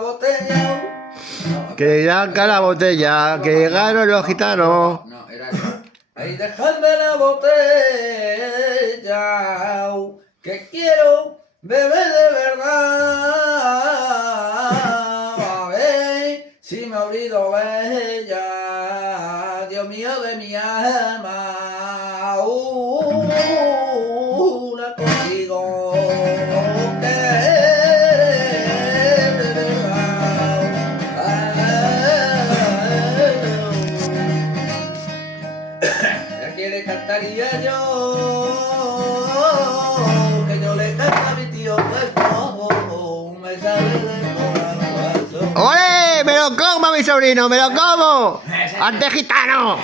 botella. No, Que saca la botella, que llegaron los gitanos. no, era eso. Ahí dejadme la botella, que quiero beber de verdad. A ver si me olvido de ella, Dios mío de mi alma. La contigo que de verdad. ¿Qué le cantaría yo? Que yo le canta a mi tío Cuerpo, me sale del corazón. ¡Ole! ¡Me lo como, mi sobrino! ¡Me lo como! ¡Ante gitano!